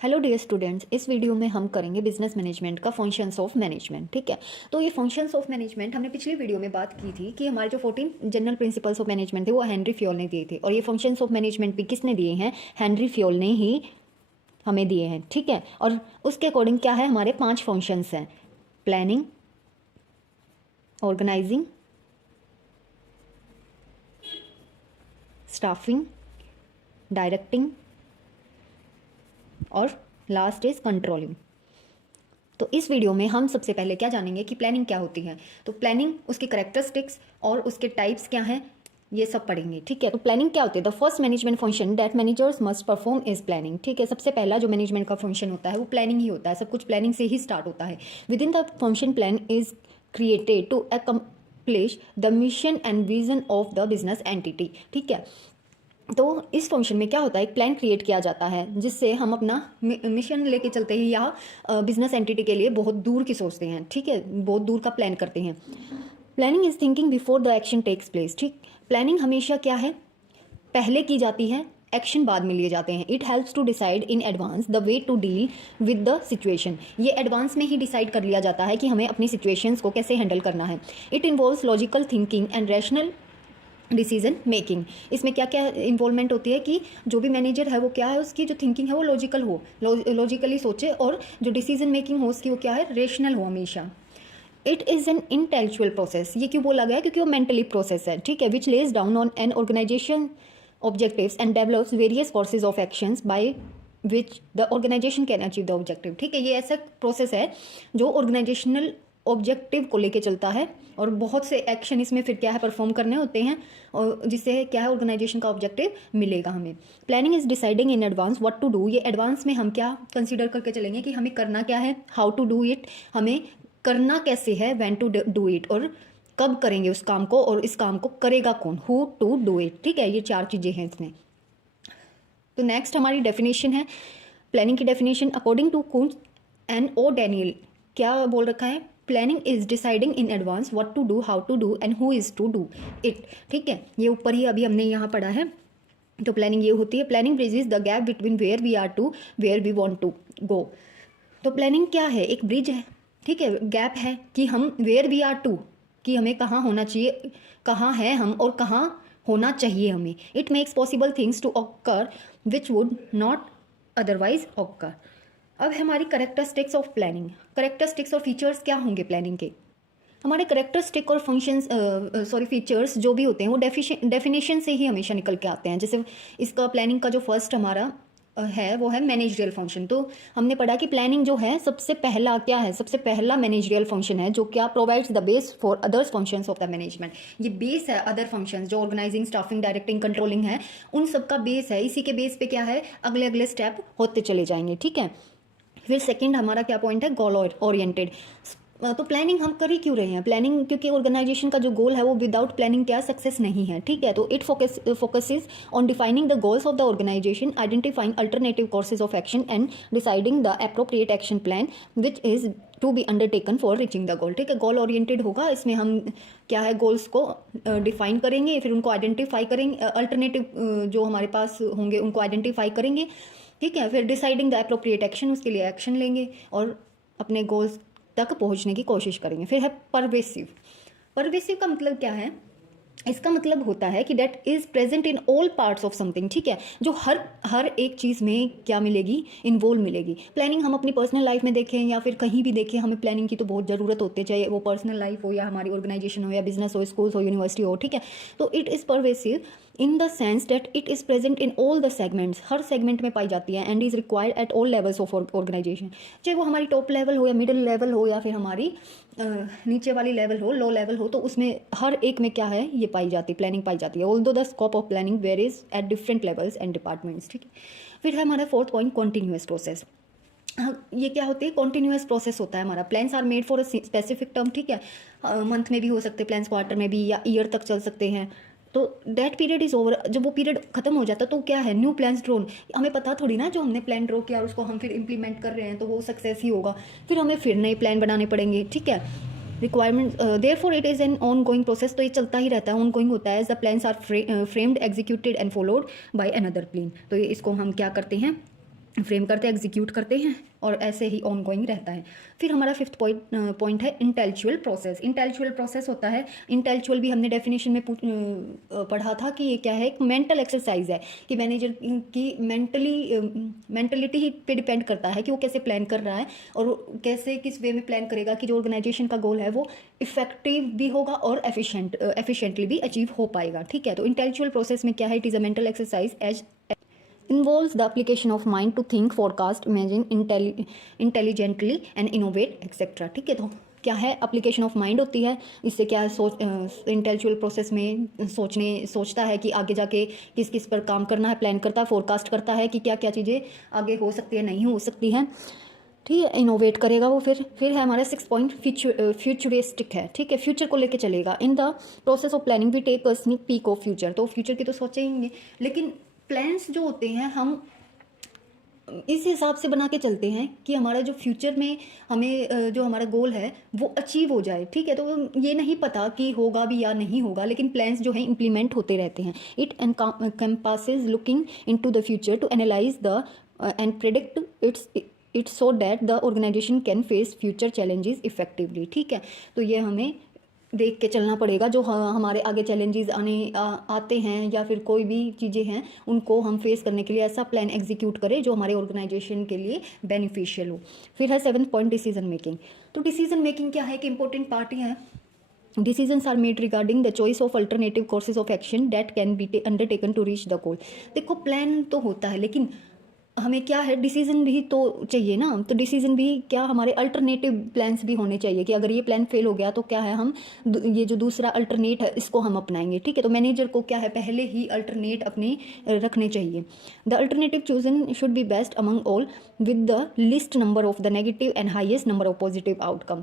Hello dear students, इस video में हम करेंगे बिजनेस मैनेजमेंट का फंक्शंस ऑफ मैनेजमेंट। ठीक है, तो ये फंक्शंस ऑफ मैनेजमेंट हमने पिछली वीडियो में बात की थी कि हमारे जो 14 जनरल प्रिंसिपल्स ऑफ मैनेजमेंट थे वो हेनरी फ्योल ने दिए थे, और ये फंक्शंस ऑफ मैनेजमेंट भी किसने दिए हैं? हेनरी फ्योल ने ही हमें दिए हैं। ठीक है, और उसके अकॉर्डिंग क्या है, हमारे 5 फंक्शंस हैं: प्लानिंग, ऑर्गेनाइजिंग, स्टाफिंग, डायरेक्टिंग और लास्ट इज कंट्रोलिंग। तो इस वीडियो में हम सबसे पहले क्या जानेंगे कि प्लानिंग क्या होती है। तो प्लानिंग, उसकी कैरेक्टरिस्टिक्स और उसके टाइप्स क्या हैं, ये सब पढ़ेंगे। ठीक है, तो प्लानिंग क्या होती है? The first management function that managers must perform is planning. ठीक है, सबसे पहला जो मैनेजमेंट का फंक्शन होता है वो प्लानिंग ही होता है। सब कुछ प्लानिंग से ही स्टार्ट होता है। Within the function plan is created to accomplish the mission and vision of the business entity. ठीक है, तो इस फंक्शन में क्या होता है, एक प्लान क्रिएट किया जाता है जिससे हम अपना मिशन लेके चलते हैं या बिजनेस एंटिटी के लिए बहुत दूर की सोचते हैं। ठीक है, बहुत दूर का प्लान करते हैं। Planning is thinking before the action takes place. ठीक, प्लानिंग हमेशा क्या है, पहले की जाती है, एक्शन बाद में लिए जाते हैं। It helps to decide in advance the way to deal with the situation. ये एडवांस में ही डिसाइड कर लिया जाता है कि हमें अपनी सिचुएशंस को कैसे हैंडल करना है। It involves logical thinking and rational decision making. इसमें क्या क्या इन्वॉल्वमेंट होती है कि जो भी मैनेजर है वो क्या है, उसकी जो थिंकिंग है वो लॉजिकल हो, लॉजिकली सोचे, और जो डिसीजन मेकिंग हो उसकी वो क्या है, रेशनल हो हमेशा। It is an intellectual process. ये क्यों बोला गया? क्योंकि वो मेंटली प्रोसेस है। ठीक है, which lays down on an organisation objectives and develops various courses of actions by which the organisation can achieve the objective. ठीक है, ये ऐसा प्रोसेस है जो ऑर्गेनाइजेशनल ऑब्जेक्टिव को लेके चलता है, और बहुत से एक्शन इसमें फिर क्या है, परफॉर्म करने होते हैं, और जिससे क्या है, ऑर्गेनाइजेशन का ऑब्जेक्टिव मिलेगा हमें। Planning is deciding in advance what to do. ये एडवांस में हम क्या कंसीडर करके चलेंगे कि हमें करना क्या है, हाउ टू डू इट, हमें करना कैसे है, व्हेन टू डू इट, और कब करेंगे उस काम को, और इस काम को करेगा कौन, हु टू डू इट। ठीक है, ये 4 चीज़ें हैं इसमें। तो नेक्स्ट हमारी डेफिनेशन है प्लानिंग की definition according to Koontz and O'Donnell. क्या बोल रखा है? Planning is deciding in advance what to do, how to do and who is to do it. ठीक है, ये ऊपर ही अभी हमने यहाँ पढ़ा है। तो प्लानिंग ये होती है, planning bridges the gap between where we are to where we want to go. तो प्लानिंग क्या है? एक ब्रिज है। ठीक है, गैप है कि हम वेयर वी आर टू, कि हमें कहाँ होना चाहिए, कहाँ हैं हम और कहाँ होना चाहिए हमें। It makes possible things to occur which would not otherwise occur. अब हमारी करेक्टरिस्टिक्स ऑफ प्लानिंग। करेक्टरिस्टिक्स और फीचर्स क्या होंगे प्लानिंग के? हमारे करेक्टरिस्टिक और फंक्शंस फीचर्स जो भी होते हैं वो डेफिनेशन से ही हमेशा निकल के आते हैं। जैसे इसका प्लानिंग का जो फर्स्ट हमारा है वो है मैनेजरियल फंक्शन। तो हमने पढ़ा कि प्लानिंग जो है सबसे पहला क्या है, सबसे पहला मैनेजरियल फंक्शन है जो क्या provides the base for others functions of the management. ये बेस है अदर फंक्शंस जो ऑर्गेनाइजिंग, स्टाफिंग, डायरेक्टिंग, कंट्रोलिंग है, उन सब का बेस है। इसी के बेस पे क्या है, अगले अगले स्टेप होते चले जाएंगे। ठीक है, फिर सेकंड हमारा क्या पॉइंट है, गोल ओरिएंटेड। तो प्लानिंग हम कर ही क्यों रहे हैं? प्लानिंग क्योंकि ऑर्गेनाइजेशन का जो गोल है वो विदाउट प्लानिंग क्या सक्सेस नहीं है। ठीक है, तो it focuses on defining the goals of the organisation, identifying alternative courses of action and deciding the appropriate action plan which is to be undertaken for reaching the goal. ठीक है, goal oriented होगा। इसमें हम क्या है, goals को define करेंगे, फिर उनको आइडेंटिफाई करेंगे, अल्टरनेटिव जो हमारे पास होंगे उनको आइडेंटिफाई करेंगे। ठीक है, फिर डिसाइडिंग द अप्रोप्रिएट एक्शन, उसके लिए एक्शन लेंगे और अपने गोल्स तक पहुंचने की कोशिश करेंगे। फिर है परवेसिव। परवेसिव का मतलब क्या है? इसका मतलब होता है कि that is present in all parts of something. ठीक है, जो हर एक चीज़ में क्या मिलेगी, इन्वॉल्व मिलेगी। प्लानिंग हम अपनी पर्सनल लाइफ में देखें या फिर कहीं भी देखें, हमें प्लानिंग की तो बहुत ज़रूरत होती है, चाहे वो पर्सनल लाइफ हो या हमारी ऑर्गेनाइजेशन हो या बिजनेस हो, स्कूल्स हो, यूनिवर्सिटी हो। ठीक है, तो it is pervasive in the sense that it is present in all the segments. हर सेगमेंट में पाई जाती है and is required at all levels of organisation. चाहे वो हमारी टॉप लेवल हो या मिडिल लेवल हो या फिर हमारी नीचे वाली लेवल हो, लो लेवल हो, तो उसमें हर एक में क्या है, ये पाई जाती है, प्लानिंग पाई जाती है। Although the scope of planning varies at different levels and departments. ठीक है, फिर है हमारा फोर्थ पॉइंट, कॉन्टिन्यूअस प्रोसेस। ये क्या होती है? कॉन्टिन्यूअस प्रोसेस होता है हमारा। Plans are made for a specific term. ठीक है, मंथ में भी हो सकते हैं प्लान्स, क्वार्टर में भी, या ईयर तक चल सकते हैं। तो दैट पीरियड इज़ ओवर। जब वो पीरियड खत्म हो जाता है तो क्या है, न्यू प्लान्स ड्रोन। हमें पता थोड़ी ना जो हमने प्लान ड्रॉ किया और उसको हम फिर इंप्लीमेंट कर रहे हैं तो वो सक्सेस ही होगा, फिर हमें फिर नए प्लान बनाने पड़ेंगे। ठीक है, requirement therefore it is an on going process. तो ये चलता ही रहता है, ऑन गोइंग होता है। The plans are framed, executed and followed by another plan. तो ये इसको हम क्या करते हैं, फ्रेम करते हैं, एग्जीक्यूट करते हैं और ऐसे ही ऑन गोइंग रहता है। फिर हमारा फिफ्थ पॉइंट है इंटेलेक्चुअल प्रोसेस। इंटेलेक्चुअल प्रोसेस होता है, इंटेलेक्चुअल भी हमने डेफिनेशन में पढ़ा था कि ये क्या है, एक मेंटल एक्सरसाइज है कि मैनेजर की मेंटलिटी ही पे डिपेंड करता है कि वो कैसे प्लान कर रहा है और कैसे किस वे में प्लान करेगा कि जो ऑर्गेनाइजेशन का गोल है वो इफेक्टिव भी होगा और एफिशिएंटली भी अचीव हो पाएगा। ठीक है, तो इंटेलेक्चुअल प्रोसेस में क्या है, it is a mental exercise as involves the application of mind to think, forecast, imagine intelligently and innovate etc. ठीक है, तो क्या है, एप्लीकेशन ऑफ माइंड होती है। इससे क्या है, इंटेलेक्चुअल प्रोसेस में सोचता है कि आगे जाके किस किस पर काम करना है, प्लान करता है, फोरकास्ट करता है कि क्या क्या चीज़ें आगे हो सकती है, नहीं हो सकती हैं। ठीक है, इनोवेट करेगा वो। फिर है हमारा 6 पॉइंट फ्यूचरिस्टिक है। ठीक है, फ्यूचर को लेके चलेगा। In the process of planning we take a sneak peek of future. तो फ्यूचर की तो सोचेंगे, लेकिन प्लान्स जो होते हैं हम इस हिसाब से बना के चलते हैं कि हमारा जो फ्यूचर में हमें जो हमारा गोल है वो अचीव हो जाए। ठीक है, तो ये नहीं पता कि होगा भी या नहीं होगा, लेकिन प्लान्स जो हैं इम्प्लीमेंट होते रहते हैं। It encompasses looking into the future to analyse the and predict its so that the organisation can face future challenges effectively. ठीक है, तो ये हमें देख के चलना पड़ेगा जो हमारे आगे चैलेंजेस आते हैं या फिर कोई भी चीज़ें हैं उनको हम फेस करने के लिए ऐसा प्लान एग्जीक्यूट करें जो हमारे ऑर्गेनाइजेशन के लिए बेनिफिशियल हो। फिर है 7th पॉइंट डिसीजन मेकिंग। तो डिसीजन मेकिंग क्या है कि इंपॉर्टेंट पार्ट है, decisions are made regarding the choice of alternative courses of action that can be undertaken to reach the goal. देखो, प्लान तो होता है लेकिन हमें क्या है, डिसीजन भी तो चाहिए ना। तो डिसीजन भी क्या, हमारे अल्टरनेटिव प्लान्स भी होने चाहिए कि अगर ये प्लान फेल हो गया तो क्या है, हम ये जो दूसरा अल्टरनेट है इसको हम अपनाएंगे। ठीक है, तो मैनेजर को क्या है, पहले ही अल्टरनेट अपने रखने चाहिए। The alternative chosen should be best among all with the list number of the negative and highest number of positive outcome.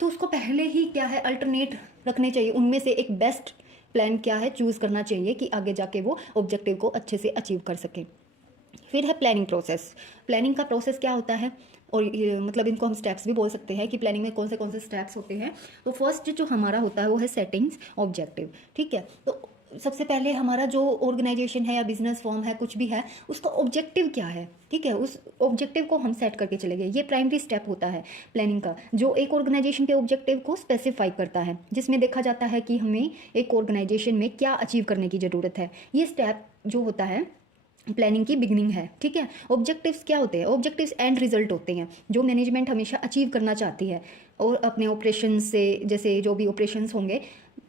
तो उसको पहले ही क्या है, अल्टरनेट रखने चाहिए, उनमें से एक बेस्ट प्लान क्या है चूज़ करना चाहिए कि आगे जाके वो ऑब्जेक्टिव को अच्छे से अचीव कर सके। फिर है प्लानिंग प्रोसेस। प्लानिंग का प्रोसेस क्या होता है, और मतलब इनको हम स्टेप्स भी बोल सकते हैं कि प्लानिंग में कौन से स्टेप्स होते हैं। तो फर्स्ट जो हमारा होता है वो है सेटिंग्स ऑब्जेक्टिव। ठीक है, तो सबसे पहले हमारा जो ऑर्गेनाइजेशन है या बिजनेस फॉर्म है, कुछ भी है, उसका ऑब्जेक्टिव क्या है। ठीक है, उस ऑब्जेक्टिव को हम सेट करके चले गए। ये प्राइमरी स्टेप होता है प्लानिंग का, जो एक ऑर्गेनाइजेशन के ऑब्जेक्टिव को स्पेसिफाई करता है, जिसमें देखा जाता है कि हमें एक ऑर्गेनाइजेशन में क्या अचीव करने की ज़रूरत है। ये स्टेप जो होता है प्लानिंग की बिगनिंग है। ठीक है, ऑब्जेक्टिव्स क्या होते हैं, ऑब्जेक्टिव्स एंड रिजल्ट होते हैं जो मैनेजमेंट हमेशा अचीव करना चाहती है और अपने ऑपरेशन से, जैसे जो भी ऑपरेशंस होंगे,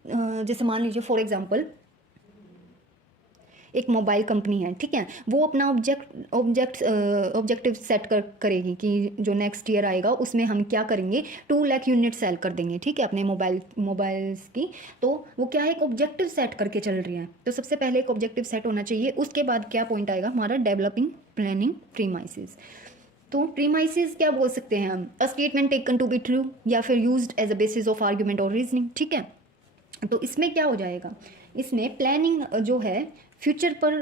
जैसे मान लीजिए फॉर एग्जांपल एक मोबाइल कंपनी है। ठीक है, वो अपना ऑब्जेक्टिव सेट करेगी कि जो नेक्स्ट ईयर आएगा उसमें हम क्या करेंगे, 2 लाख यूनिट सेल कर देंगे। ठीक है, अपने मोबाइल्स की। तो वो क्या है, एक ऑब्जेक्टिव सेट करके चल रही है। तो सबसे पहले एक ऑब्जेक्टिव सेट होना चाहिए। उसके बाद क्या पॉइंट आएगा हमारा, डेवलपिंग प्लानिंग प्रीमाइसेस। तो प्रीमाइसेस क्या बोल सकते हैं हम, a statement taken to be true या फिर used as a basis of argument और रीजनिंग। ठीक है, तो इसमें क्या हो जाएगा, इसमें प्लानिंग जो है फ्यूचर पर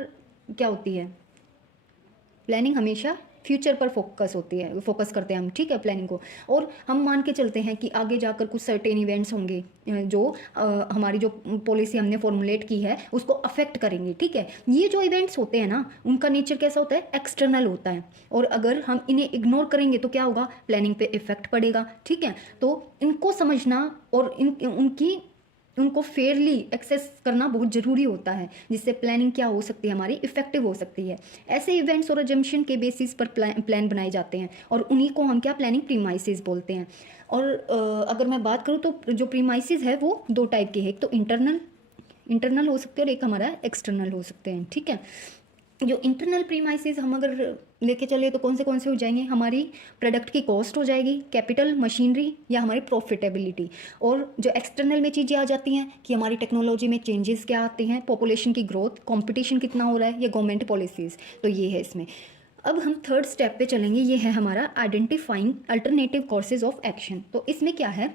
क्या होती है, प्लानिंग हमेशा फ्यूचर पर फोकस करते हैं हम। ठीक है, प्लानिंग को, और हम मान के चलते हैं कि आगे जाकर कुछ सर्टेन इवेंट्स होंगे जो हमारी जो पॉलिसी हमने फॉर्मुलेट की है उसको अफेक्ट करेंगे। ठीक है, ये जो इवेंट्स होते हैं ना, उनका नेचर कैसा होता है, एक्सटर्नल होता है, और अगर हम इन्हें इग्नोर करेंगे तो क्या होगा, प्लानिंग पे इफेक्ट पड़ेगा। ठीक है, तो इनको समझना और उनको फेयरली एक्सेस करना बहुत ज़रूरी होता है, जिससे प्लानिंग क्या हो सकती है, हमारी इफेक्टिव हो सकती है। ऐसे इवेंट्स और अजम्पशन के बेसिस पर प्लान बनाए जाते हैं और उन्हीं को हम क्या, प्लानिंग प्रीमाइसेस बोलते हैं। और अगर मैं बात करूँ तो जो प्रीमाइसेस है वो 2 टाइप के हैं, एक तो इंटरनल हो सकते हैं और एक हमारा एक्सटर्नल हो सकते हैं। ठीक है, जो इंटरनल प्रीमाइसेस हम अगर लेके चले तो कौन से हो जाएंगे, हमारी प्रोडक्ट की कॉस्ट हो जाएगी, कैपिटल, मशीनरी या हमारी प्रॉफिटेबिलिटी। और जो एक्सटर्नल में चीज़ें आ जाती हैं कि हमारी टेक्नोलॉजी में चेंजेस क्या आते हैं, पॉपुलेशन की ग्रोथ, कंपटीशन कितना हो रहा है, या गवर्नमेंट पॉलिसीज़। तो ये है इसमें। अब हम 3rd स्टेप पे चलेंगे, ये है हमारा identifying alternative courses of action. तो इसमें क्या है,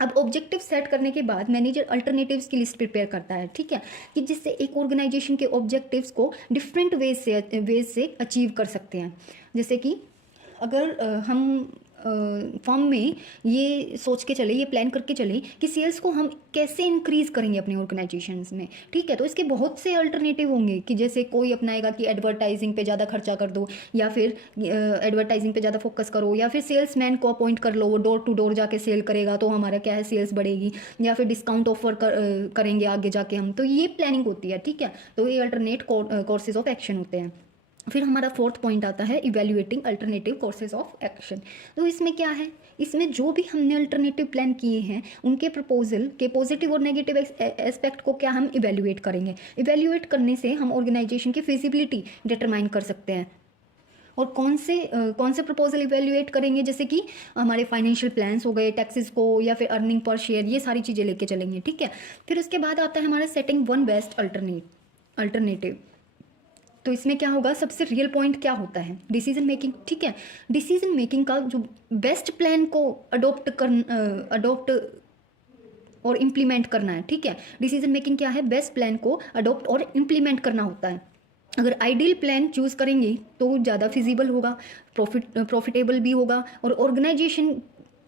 अब ऑब्जेक्टिव सेट करने के बाद मैनेजर अल्टरनेटिव्स की लिस्ट प्रिपेयर करता है। ठीक है, कि जिससे एक ऑर्गेनाइजेशन के ऑब्जेक्टिव्स को डिफरेंट वेज से अचीव कर सकते हैं। जैसे कि अगर हम फॉर्म में ये सोच के चले, ये प्लान करके चले कि सेल्स को हम कैसे इंक्रीज़ करेंगे अपने ऑर्गेनाइजेशंस में, ठीक है। तो इसके बहुत से अल्टरनेटिव होंगे कि जैसे कोई अपनाएगा कि एडवर्टाइजिंग पे ज़्यादा खर्चा कर दो, या फिर एडवर्टाइजिंग पे ज़्यादा फोकस करो, या फिर सेल्समैन को अपॉइंट कर लो, वो डोर टू डोर जाके सेल करेगा तो हमारा क्या है सेल्स बढ़ेगी, या फिर डिस्काउंट ऑफर करेंगे आगे जाके हम। तो ये प्लानिंग होती है, ठीक है। तो ये अल्टरनेट कोर्सेज ऑफ एक्शन होते हैं। फिर हमारा फोर्थ पॉइंट आता है evaluating alternative courses of action. तो इसमें क्या है, इसमें जो भी हमने अल्टरनेटिव प्लान किए हैं उनके प्रपोजल के पॉजिटिव और नेगेटिव एस्पेक्ट को क्या हम इवेल्युएट करेंगे। इवेल्युएट करने से हम ऑर्गेनाइजेशन की फिजिबिलिटी डिटरमाइन कर सकते हैं। और कौन से प्रपोजल इवेल्युएट करेंगे, जैसे कि हमारे फाइनेंशियल प्लान्स हो गए, टैक्सेस को, या फिर अर्निंग पर शेयर, ये सारी चीज़ें लेके चलेंगे, ठीक है। फिर उसके बाद आता है हमारा सेटिंग वन बेस्ट अल्टरनेटिव। तो इसमें क्या होगा, सबसे रियल पॉइंट क्या होता है, डिसीजन मेकिंग, ठीक है। डिसीजन मेकिंग का जो बेस्ट प्लान को अडोप्ट और इम्प्लीमेंट करना है, ठीक है। डिसीजन मेकिंग क्या है, बेस्ट प्लान को अडोप्ट और इम्प्लीमेंट करना होता है। अगर आइडियल प्लान चूज़ करेंगे तो ज़्यादा फिजिबल होगा, प्रॉफिटेबल भी होगा, और ऑर्गेनाइजेशन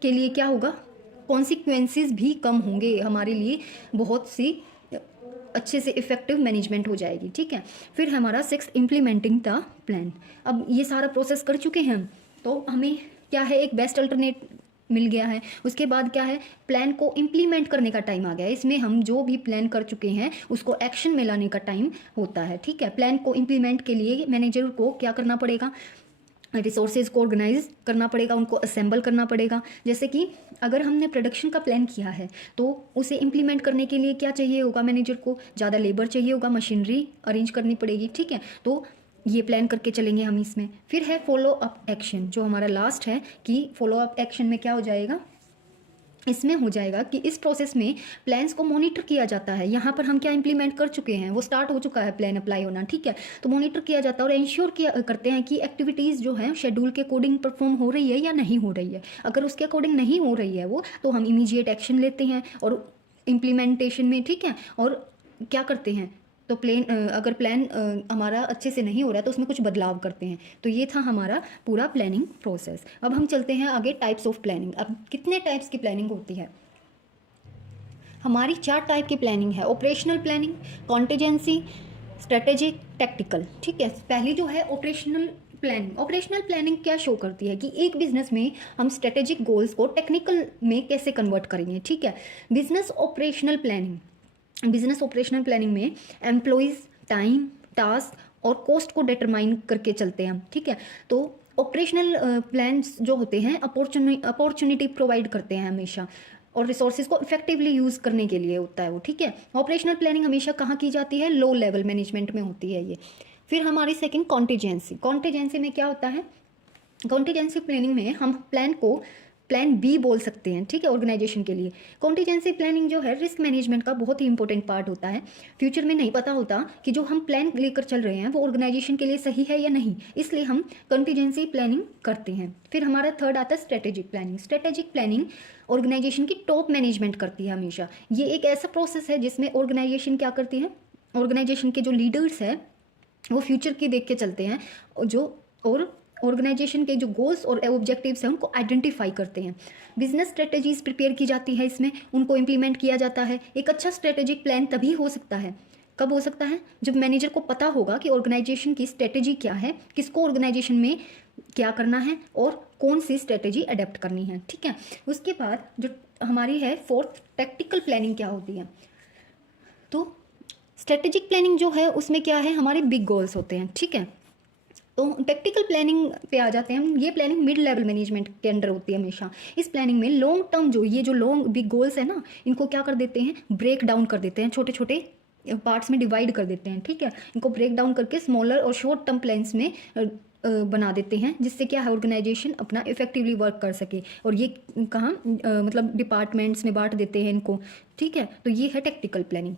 के लिए क्या होगा, कॉन्सिक्वेंसेस भी कम होंगे, हमारे लिए बहुत सी अच्छे से इफेक्टिव मैनेजमेंट हो जाएगी, ठीक है। फिर हमारा सिक्स्थ इम्प्लीमेंटिंग द प्लान। अब ये सारा प्रोसेस कर चुके हैं हम, तो हमें क्या है, एक बेस्ट अल्टरनेट मिल गया है। उसके बाद क्या है, प्लान को इम्प्लीमेंट करने का टाइम आ गया है। इसमें हम जो भी प्लान कर चुके हैं उसको एक्शन में लाने का टाइम होता है, ठीक है। प्लान को इम्प्लीमेंट के लिए मैनेजर को क्या करना पड़ेगा, रिसोर्सेज को ऑर्गेनाइज करना पड़ेगा, उनको असेंबल करना पड़ेगा। जैसे कि अगर हमने प्रोडक्शन का प्लान किया है तो उसे इम्प्लीमेंट करने के लिए क्या चाहिए होगा, मैनेजर को ज़्यादा लेबर चाहिए होगा, मशीनरी अरेंज करनी पड़ेगी, ठीक है। तो ये प्लान करके चलेंगे हम इसमें। फिर है फॉलो अप एक्शन, जो हमारा लास्ट है कि फॉलो अप एक्शन में क्या हो जाएगा, इसमें हो जाएगा कि इस प्रोसेस में प्लान्स को मॉनिटर किया जाता है। यहाँ पर हम क्या इंप्लीमेंट कर चुके हैं, वो स्टार्ट हो चुका है प्लान अप्लाई होना, ठीक है। तो मॉनिटर किया जाता है और इंश्योर किया करते हैं कि एक्टिविटीज़ जो है शेड्यूल के अकॉर्डिंग परफॉर्म हो रही है या नहीं हो रही है। अगर उसके अकॉर्डिंग नहीं हो रही है वो, तो हम इमीडिएट एक्शन लेते हैं और इम्प्लीमेंटेशन में, ठीक है। और क्या करते हैं, तो अगर प्लान हमारा अच्छे से नहीं हो रहा है तो उसमें कुछ बदलाव करते हैं। तो ये था हमारा पूरा प्लानिंग प्रोसेस। अब हम चलते हैं आगे टाइप्स ऑफ प्लानिंग। अब कितने टाइप्स की प्लानिंग होती है, हमारी 4 टाइप की प्लानिंग है। Operational planning, contingency, strategic, tactical, ठीक है। पहली जो है ऑपरेशनल प्लानिंग। ऑपरेशनल प्लानिंग क्या शो करती है कि एक बिजनेस में हम स्ट्रेटेजिक गोल्स को टेक्निकल में कैसे कन्वर्ट करेंगे, ठीक है। बिजनेस ऑपरेशनल प्लानिंग में एम्प्लॉइज, टाइम, टास्क और कॉस्ट को डिटरमाइन करके चलते हैं हम, ठीक है। तो ऑपरेशनल प्लान्स जो होते हैं अपॉर्चुनिटी प्रोवाइड करते हैं हमेशा, और रिसोर्सेज को इफेक्टिवली यूज़ करने के लिए होता है वो, ठीक है। ऑपरेशनल प्लानिंग हमेशा कहाँ की जाती है, लो लेवल मैनेजमेंट में होती है ये। फिर हमारी सेकंड कॉन्टिजेंसी में क्या होता है, कॉन्टिजेंसी प्लानिंग में हम प्लान बी बोल सकते हैं, ठीक है, ऑर्गेनाइजेशन के लिए। कॉन्टिजेंसी प्लानिंग जो है रिस्क मैनेजमेंट का बहुत ही इंपॉर्टेंट पार्ट होता है। फ्यूचर में नहीं पता होता कि जो हम प्लान लेकर चल रहे हैं वो ऑर्गेनाइजेशन के लिए सही है या नहीं, इसलिए हम कॉन्टिजेंसी प्लानिंग करते हैं। फिर हमारा थर्ड आता है स्ट्रेटेजिक प्लानिंग ऑर्गेनाइजेशन की टॉप मैनेजमेंट करती है हमेशा। ये एक ऐसा प्रोसेस है जिसमें ऑर्गेनाइजेशन क्या करती है, ऑर्गेनाइजेशन के जो लीडर्स है वो फ्यूचर की देख के चलते हैं, और ऑर्गेनाइजेशन के जो गोल्स और ऑब्जेक्टिव्स हैं उनको आइडेंटिफाई करते हैं। बिजनेस स्ट्रेटजीज प्रिपेयर की जाती है इसमें, उनको इम्प्लीमेंट किया जाता है। एक अच्छा स्ट्रेटेजिक प्लान तभी हो सकता है, कब हो सकता है, जब मैनेजर को पता होगा कि ऑर्गेनाइजेशन की स्ट्रेटेजी क्या है, किसको ऑर्गेनाइजेशन में क्या करना है और कौन सी स्ट्रेटेजी अडेप्ट करनी है, ठीक है। उसके बाद जो हमारी है फोर्थ, टैक्टिकल प्लानिंग क्या होती है। तो स्ट्रेटेजिक प्लानिंग जो है उसमें क्या है, हमारे बिग गोल्स होते हैं, ठीक है। तो टैक्टिकल प्लानिंग पे आ जाते हैं हम। ये प्लानिंग मिड लेवल मैनेजमेंट के अंडर होती है हमेशा। इस प्लानिंग में लॉन्ग टर्म ये जो लॉन्ग बिग गोल्स है ना, इनको क्या कर देते हैं, ब्रेक डाउन कर देते हैं, छोटे छोटे पार्ट्स में डिवाइड कर देते हैं, ठीक है। इनको ब्रेक डाउन करके स्मॉलर और शॉर्ट टर्म प्लान्स में बना देते हैं, जिससे क्या है ऑर्गेनाइजेशन अपना इफेक्टिवली वर्क कर सके। और ये कहाँ मतलब डिपार्टमेंट्स में बांट देते हैं इनको, ठीक है। तो ये है टैक्टिकल प्लानिंग।